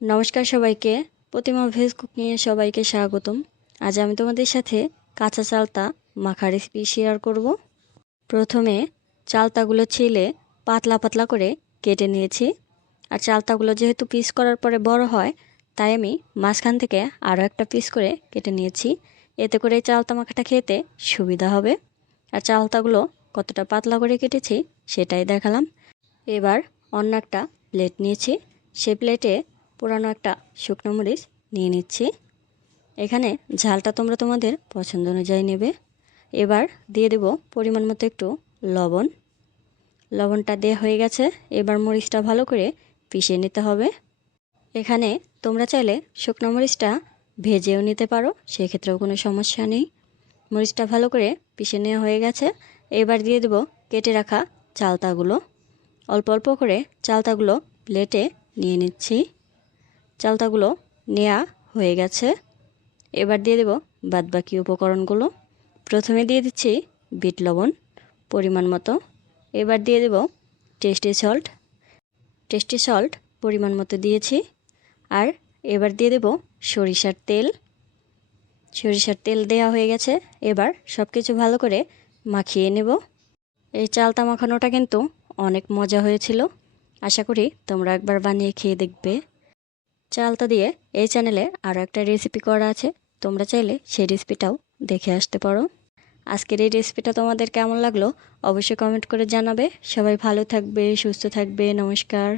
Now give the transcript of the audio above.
নমস্কার সবাইকে। প্রতিমা ভেজ কুকিংয়ে সবাইকে স্বাগতম। আজ আমি তোমাদের সাথে কাঁচা চালতা মাখা রেসিপি শেয়ার করব। প্রথমে চালতাগুলো ছিলে পাতলা পাতলা করে কেটে নিয়েছি। আর চালতাগুলো যেহেতু পিস করার পরে বড় হয়, তাই আমি মাঝখান থেকে আরও একটা পিস করে কেটে নিয়েছি। এতে করে চালতা মাখাটা খেতে সুবিধা হবে। আর চালতাগুলো কতটা পাতলা করে কেটেছি সেটাই দেখালাম। এবার অন্য একটা প্লেট নিয়েছি। সে প্লেটে পুরানো একটা শুকনো মরিচ নিয়ে নিচ্ছি। এখানে ঝালটা তোমরা তোমাদের পছন্দ অনুযায়ী নেবে। এবার দিয়ে দেব পরিমাণ মতো একটু লবণ। লবণটা দেওয়া হয়ে গেছে, এবার মরিচটা ভালো করে পিষে নিতে হবে। এখানে তোমরা চাইলে শুকনো মরিচটা ভেজেও নিতে পারো, সেক্ষেত্রেও কোনো সমস্যা নেই। মরিচটা ভালো করে পিষে নেওয়া হয়ে গেছে। এবার দিয়ে দেব কেটে রাখা চালতাগুলো। অল্প অল্প করে চালতাগুলো প্লেটে নিয়ে নিচ্ছি। চালতাগুলো নেওয়া হয়ে গেছে। এবার দিয়ে দেব বাদবাকি উপকরণগুলো। প্রথমে দিয়ে দিচ্ছি বিট লবণ পরিমাণ মতো। এবার দিয়ে দেব টেস্টি সল্ট। টেস্টি সল্ট পরিমাণ মতো দিয়েছি। আর এবার দিয়ে দেব সরিষার তেল। সরিষার তেল দেওয়া হয়ে গেছে। এবার সব কিছু ভালো করে মাখিয়ে নেব। এই চালতা মাখানোটা কিন্তু অনেক মজা হয়েছিল। আশা করি তোমরা একবার বানিয়ে খেয়ে দেখবে। চালতা দিয়ে এই চ্যানেলে আরও একটা রেসিপি করা আছে। তোমরা চাইলে সেই রেসিপিটাও দেখে আসতে পারো। আজকের এই রেসিপিটা তোমাদের কেমন লাগল? অবশ্যই কমেন্ট করে জানাবে। সবাই ভালো থাকবে, সুস্থ থাকবে। নমস্কার।